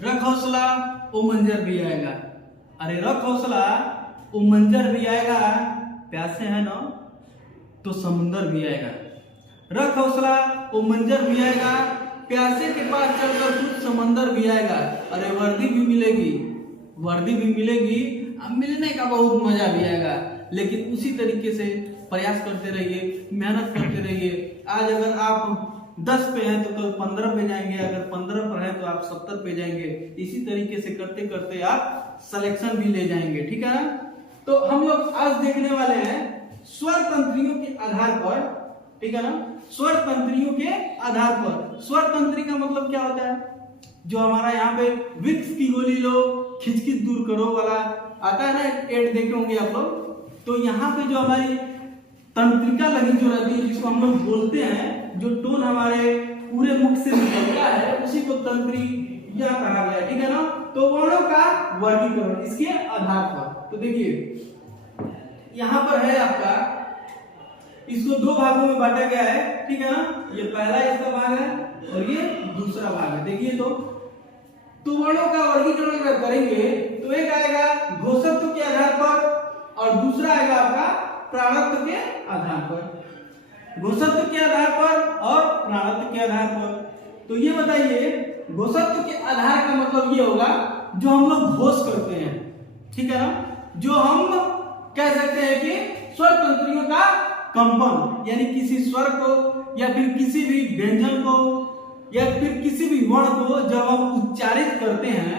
रख हौसला ओ मंजर भी आएगा। अरे रख हौसला ओ मंजर भी आएगा, प्यासे है ना तो समुंदर भी आएगा। रख हौसला ओ मंजर भी आएगा, प्यासे के पास चलकर कुछ समंदर भी आएगा। अरे वर्दी भी मिलेगी, वर्दी भी मिलेगी, अब मिलने का बहुत मजा भी आएगा। लेकिन उसी तरीके से प्रयास करते रहिए, मेहनत करते रहिए। आज अगर आप 10 पे हैं तो कल 15 पे जाएंगे, अगर 15 पर है तो आप 70 पे जाएंगे। इसी तरीके से करते करते आप सिलेक्शन भी ले जाएंगे, ठीक है ना। तो हम लोग आज देखने वाले हैं स्वर तंत्रियों के आधार पर, ठीक है ना। स्वर तंत्रियों के आधार पर, स्वर तंत्री का मतलब क्या होता है? जो हमारा यहाँ पे विक्स की गोली लो खिचखिच दूर करो वाला आता है ना, एड देखे होंगे आप लोग। तो यहाँ पे जो हमारी तंत्रिका लगी जो रहती है, जिसको हम लोग बोलते हैं, जो टोन हमारे पूरे मुख से निकलता है, उसी को तंत्रिका कहा गया है, ठीक है ना। तो वर्णों का वर्गीकरण इसके आधार पर, तो देखिए यहाँ पर है आपका, इसको दो भागों में बांटा गया है, ठीक है ना। ये पहला इसका भाग है और ये दूसरा भाग है। देखिए तो वर्णों का वर्गीकरण अगर करेंगे तो एक आएगा घोषत्व के आधार पर और दूसरा आएगा आपका प्राणत्व के आधार पर। घोषत्व के आधार पर और प्राणत्व के आधार पर। तो ये बताइए, घोषत्व के आधार का मतलब ये होगा जो हम लोग घोष करते हैं, ठीक है ना। जो हम कह सकते हैं कि स्वर तंत्रियों का कंपन, यानी किसी स्वर को या फिर किसी भी व्यंजन को या फिर किसी भी वर्ण को जब हम उच्चारित करते हैं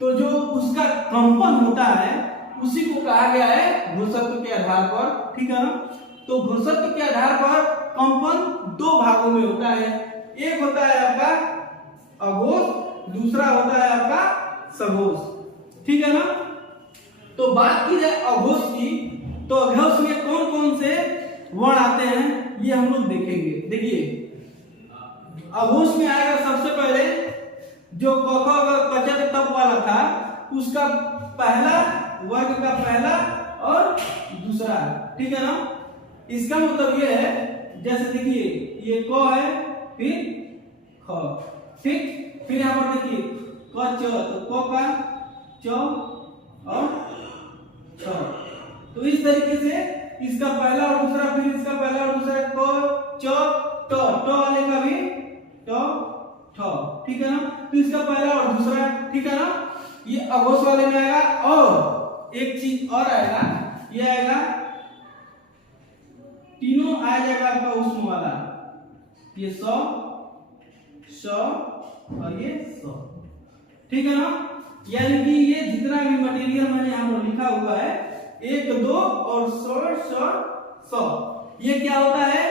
तो जो उसका कंपन होता है उसी को कहा गया है घोषत्व के आधार पर, ठीक है ना। तो घोषत्व के आधार पर कंपन दो भागों में होता है। एक होता है आपका अघोष, दूसरा होता है आपका सघोष, ठीक है ना। तो बात की जाए अघोष की, तो अघोष में कौन कौन से वर्ण आते हैं ये हम लोग देखेंगे। देखिए अघोष में आएगा सबसे पहले जो क ख ग च तप वाला था, उसका पहला वर्ग का पहला और दूसरा, ठीक है ना। इसका मतलब ये है, जैसे देखिए ये क है फिर ख, ठीक, फिर यहाँ पर देखिए क च, तो क का च और छ। तो इस तरीके से इसका पहला और दूसरा, फिर इसका पहला और दूसरा क च ट, ट वाले का भी ट ठ, ठीक है ना। तो इसका पहला और दूसरा, ठीक है ना। ये अघोष वाले में आएगा। और एक चीज और आएगा, ये आएगा तीनों आ जाएगा आपका उष्म वाला, ये स और ये स, ठीक है ना। यानी कि ये जितना भी मटेरियल मैंने यहाँ पर लिखा हुआ है 1 2 और स, ये क्या होता है?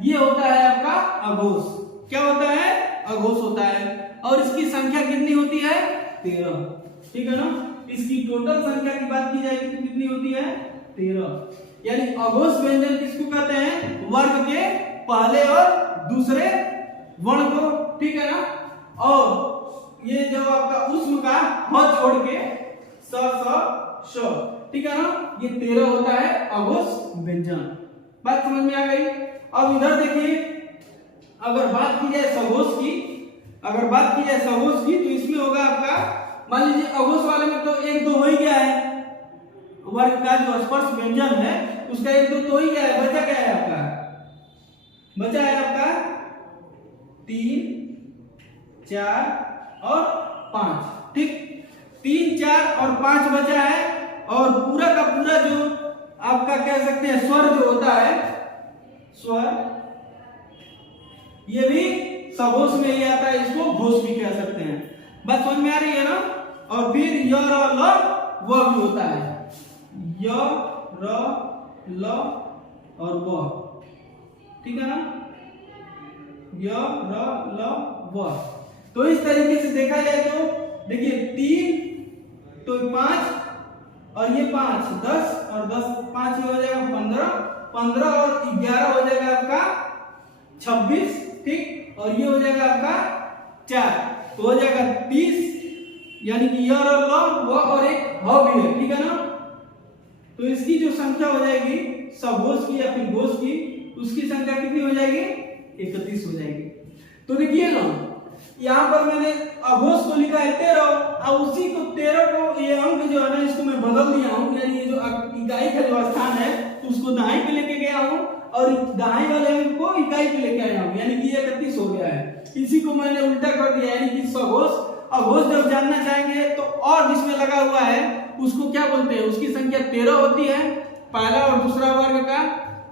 ये होता है आपका अघोष। क्या होता है? अघोष होता है। और इसकी संख्या कितनी होती है? 13, ठीक है ना। इसकी टोटल संख्या की बात की जाएगी तो कितनी होती है? 13। यानी अघोष व्यंजन किसको कहते हैं? वर्ग के पहले और दूसरे वर्ण को, ठीक है ना। और ये जो आपका उष्म का ह छोड़ के स, ठीक है ना, ये 13 होता है अघोष व्यंजन। बात समझ में आ गई। अब इधर देखिए, अगर बात की जाए सघोष की, तो इसमें होगा आपका, मान लीजिए अघोष वाले में तो 1 2 हो ही गया है, वर्ग का जो स्पर्श व्यंजन है उसका 1 2 तो ही गया है। बचा क्या है आपका? बचा है आपका 3 4 और 5, ठीक। 3 4 और 5 बचा है। और पूरा का पूरा जो आपका कह सकते हैं स्वर जो होता है, स्वर, ये भी सघोष में ही आता है, इसको घोष भी कह सकते हैं। बात समझ में आ रही है ना। और फिर य र ल व भी होता है, य र ल और व, ठीक है ना, य र ल व। तो इस तरीके से देखा जाए तो देखिए 3 तो 5 और ये 5 10 और 10 5 हो जाएगा 15, 15 और 11 हो जाएगा आपका 26, ठीक। और ये हो जाएगा आपका 4, तो हो जाएगा 30। यानी कि य और ल व और एक ह भी है, ठीक है ना। तो इसकी जो संख्या हो जाएगी सघोष की या फिर घोष की, उसकी संख्या कितनी हो जाएगी? 31 हो जाएगी। तो देखिए ना, यहाँ पर मैंने अघोष को लिखा है 13 और उसी को 13 को ये अंक जो है ना इसको मैं बदल दिया हूँ, यानी ये जो इकाई का जो स्थान है उसको दाएं पे लेके गया हूँ और दाएं वाले अंक को इकाई पे लेके आया हूँ, यानी कि 31 हो गया है। इसी को मैंने उल्टा कर दिया, यानी कि सघोष अघोष जब जानना चाहेंगे तो और जिसमें लगा हुआ है उसको क्या बोलते हैं, उसकी संख्या 13 होती है, पहला और दूसरा वर्ग का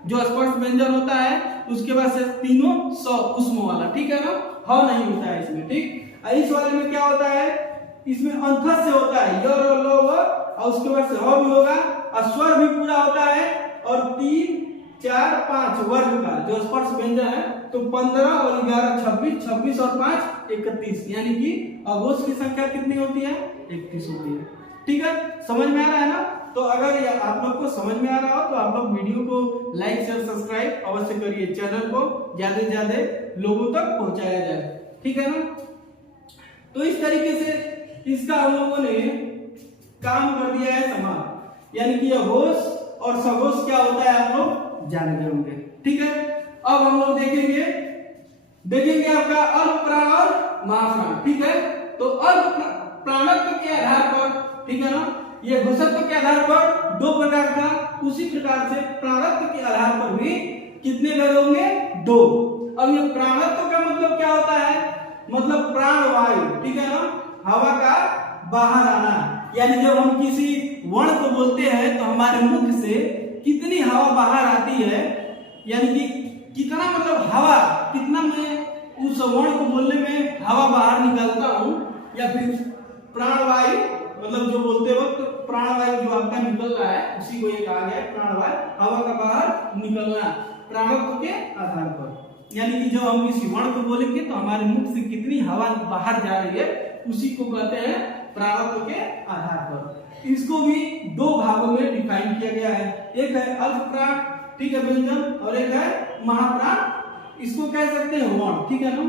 जो स्पर्श व्यंजन होता है, उसके बाद से तीनों सौ उष्म वाला, ठीक है ना, ह नहीं होता है इसमें, ठीक। इस वाले में क्या होता है, इसमें अंथस से होता है य और ल और उसके बाद से ह भी होगा और स्वर भी पूरा होता है और 3 4 5 वर्ग का जो स्पर्श व्यंजन है तो 15 और 11 26, 26 और 5 31, यानी कि अघोष की संख्या कितनी होती है, 31 होती है। ठीक है, समझ में आ रहा है ना। तो अगर आप लोग को समझ में आ रहा हो तो आप लोग वीडियो को लाइक शेयर सब्सक्राइब अवश्य करिए, चैनल को ज्यादा से ज्यादा लोगों तक पहुंचाया जाए, ठीक है ना। तो इस तरीके से इसका हम लोगों ने काम कर दिया है समाप्त, यानी कि अघोष और सघोष क्या होता है आप लोग जान गए होंगे, ठीक है। अब हम लोग देखेंगे आपका अल्प प्राण और महाप्राण, ठीक है। तो अल्प प्राणत्व के आधार पर, ठीक है ना, ये घोषत्व के आधार पर दो प्रकार का, उसी प्रकार से प्राणत्व के आधार पर भी कितने भेद होंगे, दो। अब ये प्राणत्व का मतलब क्या होता है, मतलब प्राण वायु, ठीक है ना, हवा का बाहर आना, यानी जब हम किसी वर्ण को बोलते हैं तो हमारे मुख से कितनी हवा बाहर आती है, यानी कि कितना मतलब हवा, कितना मैं उस वर्ण को बोलने में हवा बाहर निकालता हूं, या फिर प्राणवायु मतलब जो बोलते वक्त प्राणवायु जो आपका निकल रहा है उसी को ये कहा गया है प्राणवायु, हवा का बाहर निकलना प्राणत्व के आधार पर, यानी कि जब हम किसी वर्ण को बोलेंगे तो हमारे मुख से कितनी हवा बाहर जा रही है उसी को कहते हैं प्राणत्व के आधार पर। इसको भी दो भागों में डिफाइन किया गया है, एक है अल्प प्राण, ठीक है, व्यंजन, और एक है महाप्राण, इसको कह सकते हैं वर्ण, ठीक है ना।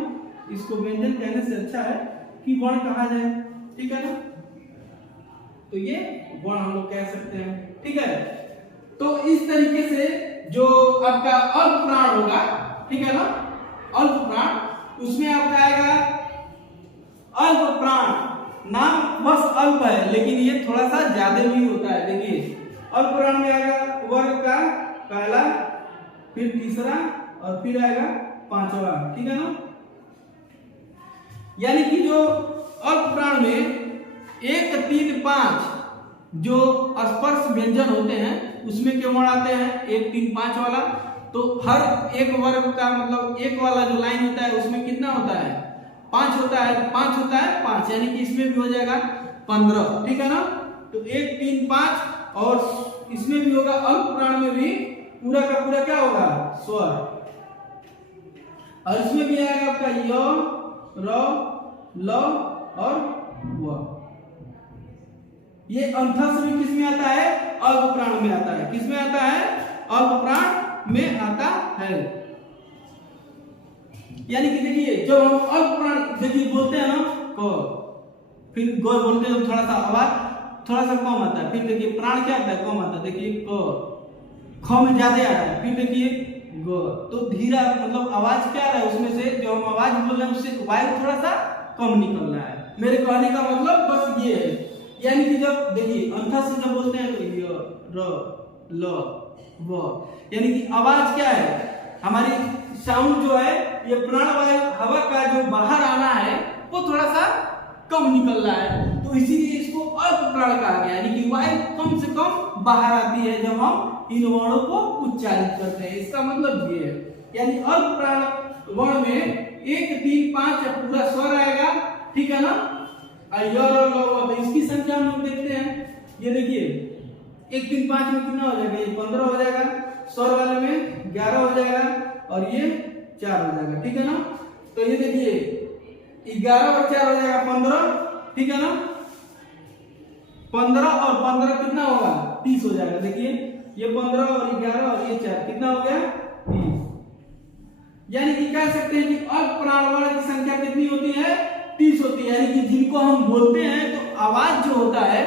इसको व्यंजन कहने से अच्छा है कि वर्ण कहा जाए, ठीक है ना, तो ये वर्ण हम लोग कह सकते हैं, ठीक है। तो इस तरीके से जो आपका अल्प प्राण होगा, ठीक है ना, अल्प प्राण, उसमें आपका आएगा अल्प प्राण, नाम बस अल्प है लेकिन ये थोड़ा सा ज्यादा भी होता है। देखिए अल्प प्राण में आएगा वर्ग का पहला, फिर तीसरा और फिर आएगा पांचवा, ठीक है ना। यानी कि जो अल्प प्राण में 1 3 5 जो स्पर्श व्यंजन होते हैं उसमें क्या वर्ण आते हैं 1 3 5 वाला, तो हर एक वर्ग का मतलब एक वाला जो लाइन होता है उसमें कितना होता है 5 होता है, 5 होता है 5, यानी कि इसमें भी हो जाएगा 15, ठीक है ना। तो 1 3 5 और इसमें भी होगा, अल्प प्राण में भी पूरा का पूरा क्या होगा स्वर, और इसमें भी आएगा आपका य र ल और व। ये अंथस भी किसमें आता है, अल्प प्राण में आता है, किसमें आता है, अल्प प्राण में आता है। यानी कि देखिए जब हम अल्प प्राण देखिए बोलते हैं ना क, फिर ग बोलते हैं थोड़ा सा आवाज थोड़ा सा कम आता है, फिर देखिए प्राण क्या आता है कम आता है, देखिए क, ख में ज्यादा आता है, फिर देखिए ग, तो धीरा मतलब आवाज क्या आ रहा है उसमें से जो हम आवाज बोल रहे हैं उससे वायु थोड़ा सा कम निकल रहा है। मेरे कहने का मतलब बस ये है, यानी कि जब देखिए अंथा से जब बोलते हैं तो य र ल व, यानी कि आवाज क्या है, हमारी साउंड जो है ये प्राणवायु हवा का जो बाहर आना है वो थोड़ा सा कम निकल रहा है, तो इसीलिए इसको अल्प प्राण कहा गया, यानी कि वायु कम से कम बाहर आती है जब हम इन वर्णों को उच्चारित करते हैं, इसका मतलब ये है। यानी अल्प प्राण वर्ण में 1 3 5 पूरा स्वर आएगा, ठीक है ना, तो इसकी संख्या हम लोग देखते हैं, ये देखिए 1 3 5 में कितना हो जाएगा, ये 15 हो जाएगा, स्वर वाले में 11 हो जाएगा और ये 4 हो जाएगा, ठीक है ना। तो ये देखिए 11 और 4 हो जाएगा 15, ठीक है ना, 15 और 15 कितना होगा 30 हो जाएगा। देखिए ये 15 और 11 और ये 4 कितना हो गया 30। यानी कि कह सकते हैं कि अल्प प्राण वर्ण की संख्या कितनी होती है 30 होती है, यानी कि जिनको हम बोलते हैं तो आवाज जो होता है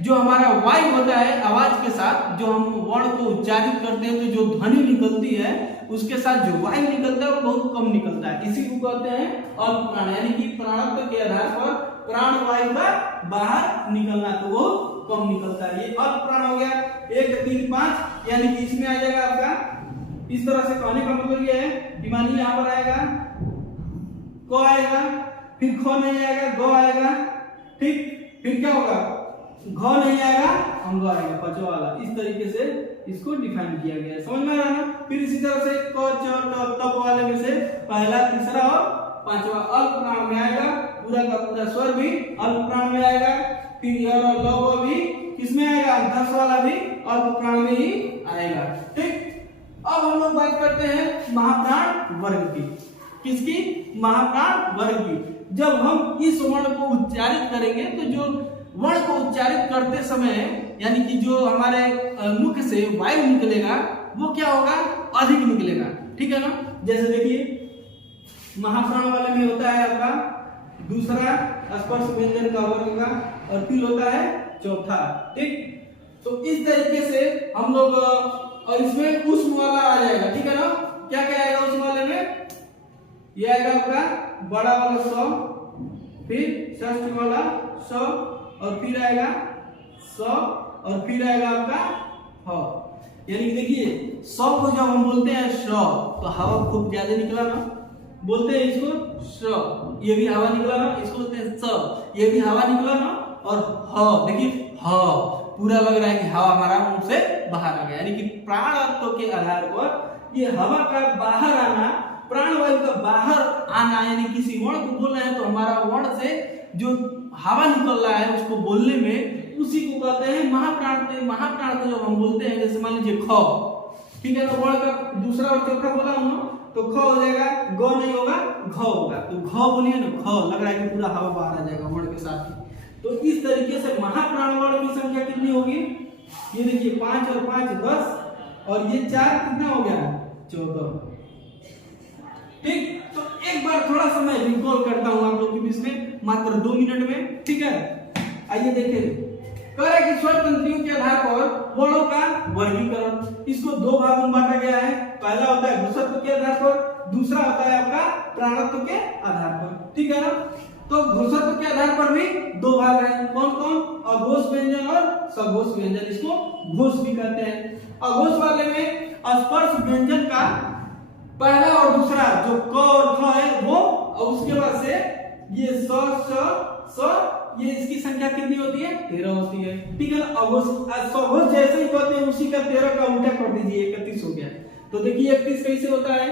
जो हमारा वायु होता है आवाज के साथ, जो हम वर्ण को उच्चारित करते हैं तो जो ध्वनि निकलती है उसके साथ जो वायु निकलता है वो बहुत कम निकलता है, इसी को कहते हैं अल्प प्राण। यानी कि प्राणत्व के आधार पर प्राण वायु का बाहर निकलना तो वो कम निकलता है, ये अल्प प्राण हो गया। 1 3 5 यानी कि इसमें आ जाएगा आपका, इस तरह से कहने का मतलब ये है कि मानिए यहाँ पर आएगा क आएगा, फिर ख नहीं आएगा, ग आएगा, ठीक, फिर क्या होगा, घ नहीं आएगा, अंग आएगा, पांचवा वाला। इस तरीके से इसको डिफाइन किया गया है, समझ में आ रहा है ना। फिर इसी तरह से क च ट तप वाले में से पहला, तीसरा और पांचवा अल्प प्राण में आएगा, पूरा का पूरा स्वर भी अल्प प्राण में आएगा। फिर य और ल भी किसमें आएगा, 10 वाला भी अल्प प्राण में ही आएगा, ठीक। अब हम लोग बात करते हैं महाप्राण वर्ग की, किसकी, महाप्राण वर्ग की। जब हम इस वर्ण को उच्चारित करेंगे तो जो वर्ण को उच्चारित करते समय यानी कि जो हमारे मुख से वायु निकलेगा वो क्या होगा, अधिक निकलेगा, ठीक है ना। जैसे देखिए महाप्राण वाले में होता है आपका दूसरा स्पर्श व्यंजन का वर्ग का, और फिर होता है चौथा, ठीक। तो इस तरीके से हम लोग, और इसमें उष्म वाला आ जाएगा, ठीक है ना। क्या क्या आएगा उष्म वाले में, ये आएगा आपका बड़ा वाला 100, फिर षष्ठ वाला 100, और फिर आएगा 100, और फिर आएगा आपका ह। यानी देखिए 100 को जब हम बोलते हैं श तो हवा खूब ज्यादा निकला ना, बोलते हैं इसको श, ये भी हवा निकला ना, इसको बोलते हैं स, ये भी हवा निकला ना, और ह देखिए ह पूरा लग रहा है कि हवा हमारा मुंह से बाहर आ गया। यानी कि प्राणत्व के आधार पर ये हवा का बाहर आना, प्राणवायु का बाहर आना, यानी किसी वर्ण को बोल रहे हैं तो हमारा वर्ण से जो हवा निकल रहा है उसको बोलने में, उसी को कहते हैं महाप्राण। महाप्राण को जब हम बोलते हैं, जैसे मान लीजिए ख, ठीक है, तो वर्ण का दूसरा और चौथा बोला हूं तो ख हो जाएगा, ग नहीं होगा, घ होगा, तो घ बोलिए ना, ख लग रहा है कि पूरा हवा बाहर आ जाएगा वर्ण के साथ ही। तो इस तरीके से महाप्राण वर्ण की संख्या कितनी होगी, ये देखिए 5 और 5 10, और ये 4 कितना हो गया, 14, ठीक। तो एक बार थोड़ा सा मैं रिकॉल करता हूं आप लोग के बीच में, मात्र 2 मिनट में, ठीक है। आइए देखें, कह रहा है कि स्वर तंत्रियों के आधार पर वर्णों का वर्गीकरण, इसको 2 भागों में बांटा गया है। पहला होता है घोषत्व के आधार पर, दूसरा होता है आपका प्राणत्व के आधार पर, ठीक है ना। तो घोषत्व के आधार पर भी 2 भाग हैं, कौन कौन, अघोष व्यंजन और सघोष व्यंजन, इसको घोष भी कहते हैं। अघोष वाले में स्पर्श व्यंजन का पहला और दूसरा जो क और ख है वो, और उसके बाद से ये स स ये इसकी संख्या कितनी होती है, 13 होती है, ठीक है ना। अघोष सघोष जैसे ही कहते हैं उसी का 13 का उल्टा कर दीजिए, 31 हो गया। तो देखिए 31 कैसे होता है,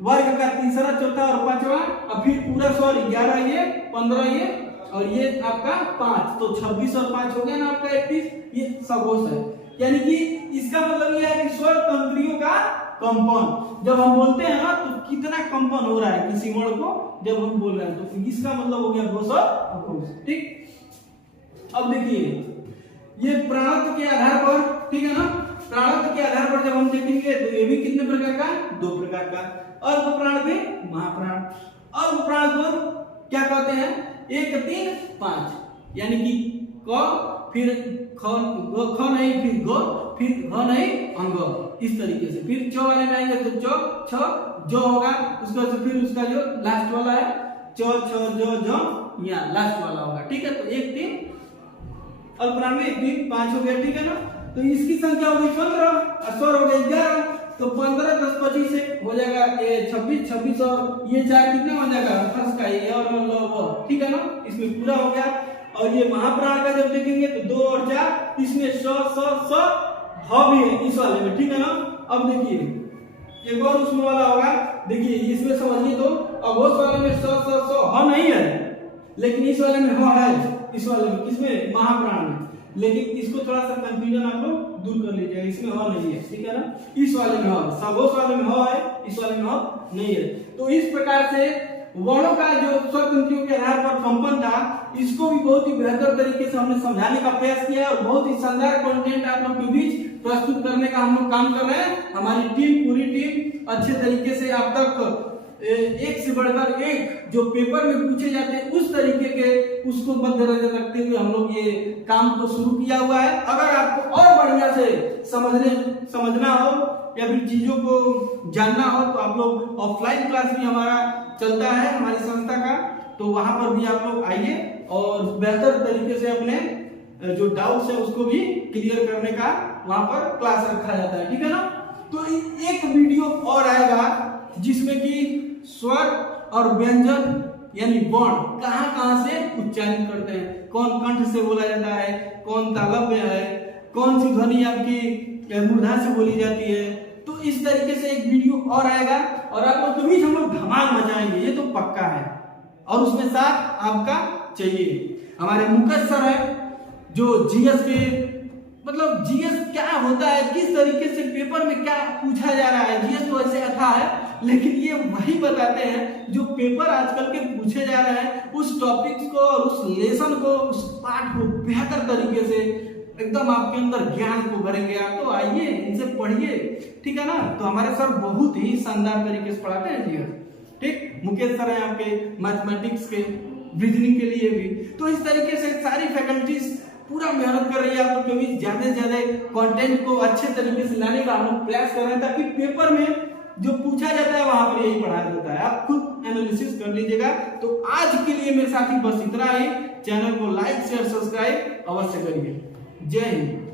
वर्ग का तीसरा, चौथा और पांचवा, और फिर पूरा स्वर 11 ये, 15 ये, और ये आपका 5, तो 26 और 5 हो गया ना आपका 31, ये सघोष है। यानी कि इसका मतलब ये है कि स्वर तंत्रियों का कंपन, जब हम बोलते हैं ना तो कितना कंपन हो रहा है किसी वर्ण को जब हम बोल रहे हैं, तो इसका मतलब हो गया घोष और अघोष, ठीक। अब देखिए ये प्राणत्व के आधार पर, ठीक है ना, प्राणत्व के आधार पर जब हम देखेंगे तो ये भी कितने प्रकार का, 2 प्रकार का, अल्प प्राण भी महाप्राण। अल्प प्राण को क्या कहते हैं, 1 3 5, यानी कि क, फिर ख नहीं, फिर ग, फिर घ नहीं, अंग, इस तरीके से। फिर च वाले में आएंगे तो च छ जो होगा, उसका फिर उसका जो लास्ट वाला है च छ जो यहाँ लास्ट वाला होगा, ठीक है। तो 1 3 अल्प प्राण में 1 3 5 हो गया, ठीक है ना। तो इसकी संख्या होगी 15, स्वर हो गए 11, तो 15 10 25 से हो जाएगा ये 26 26, और ये 4 कितना हो जाएगा, फर्स्ट का ये और लो, ठीक है ना, इसमें पूरा हो गया। और ये महाप्राण का जब देखेंगे तो 2 और 4, इसमें स ह भी है इस वाले में, ठीक है ना। अब देखिए एक और उसमें वाला होगा, देखिए इसमें समझिए तो अघोष वाले में स ह नहीं है, लेकिन इस वाले में ह है, इस वाले में, किसमें, महाप्राण में। लेकिन इसको थोड़ा सा कंफ्यूजन आप लोग दूर कर लीजिएगा, इसमें ह नहीं है, ठीक है ना, इस वाले में ह, सघोष वाले में ह है, इस वाले में ह नहीं है। तो इस प्रकार से वर्णों का जो स्वर तंत्रियों के आधार पर कंपन था, इसको भी बहुत ही बेहतर तरीके से हमने समझाने का प्रयास किया, और बहुत ही शानदार कंटेंट आप लोग के बीच प्रस्तुत करने का हम लोग काम कर रहे हैं। हमारी टीम, पूरी टीम अच्छे तरीके से आप तक एक से बढ़कर एक जो पेपर में पूछे जाते हैं उस तरीके के उसको मद्देनजर रखते हुए हम लोग ये काम को शुरू किया हुआ है। अगर आपको और बढ़िया से समझना हो या फिर चीजों को जानना हो तो आप लोग ऑफलाइन क्लास भी हमारा चलता है हमारी संस्था का, तो वहां पर भी आप लोग आइए और बेहतर तरीके से अपने जो डाउट्स है उसको भी क्लियर करने का वहां पर क्लास रखा जाता है, ठीक है ना। तो एक वीडियो और आएगा जिसमें कि स्वर और व्यंजन यानी वर्ण कहां से उच्चारित करते हैं, कौन कंठ से बोला जाता है, कौन तालव्य है, कौन सी ध्वनि आपकी मूर्धा से बोली जाती है। तो इस तरीके से एक वीडियो और आएगा और आप लोग के बीच हम लोग धमाल मचाएंगे, ये तो पक्का है। और उसमें साथ आपका चाहिए। हमारे मुकेश सर है जो जीएस के मतलब जीएस क्या होता है, किस तरीके से पेपर में क्या पूछा जा रहा है। जीएस तो ऐसे अथा है लेकिन ये वही बताते हैं जो पेपर आजकल के पूछे जा रहे हैं, उस टॉपिक्स को और उस लेसन को, उस पाठ को बेहतर तरीके से एकदम आपके अंदर ज्ञान को भरेंगे। आप तो आइए इनसे पढ़िए, ठीक है ना। तो हमारे सर बहुत ही शानदार तरीके से पढ़ाते हैं जीएस, ठीक। मुकेश सर है आपके मैथमेटिक्स के, रीजनिंग के लिए भी। तो इस तरीके से सारी फैकल्टीज पूरा मेहनत कर रही है आप लोग के बीच ज्यादा से ज्यादा कंटेंट को अच्छे तरीके से लाने का हम लोग प्रयास कर रहे हैं, ताकि पेपर में जो पूछा जाता है वहां पर यही पढ़ाया जाता है। आप खुद एनालिसिस कर लीजिएगा। तो आज के लिए मेरे साथी बस इतना ही। चैनल को लाइक शेयर सब्सक्राइब अवश्य करिए। जय हिंद।